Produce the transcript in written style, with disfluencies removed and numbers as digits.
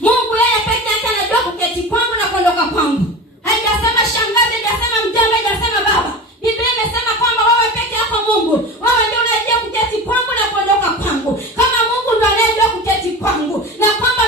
Mungu yeye pekee yake anajua kuketi kwangu na kuondoka kwangu. Haijasema shangazi, haijasema mjomba, haijasema baba. Biblia inasema kwamba wewe pekee yako Mungu, wewe ndio unajua kuketi kwangu na kuondoka kwangu. Kama Mungu ndio anajua kuketi kwangu na kwamba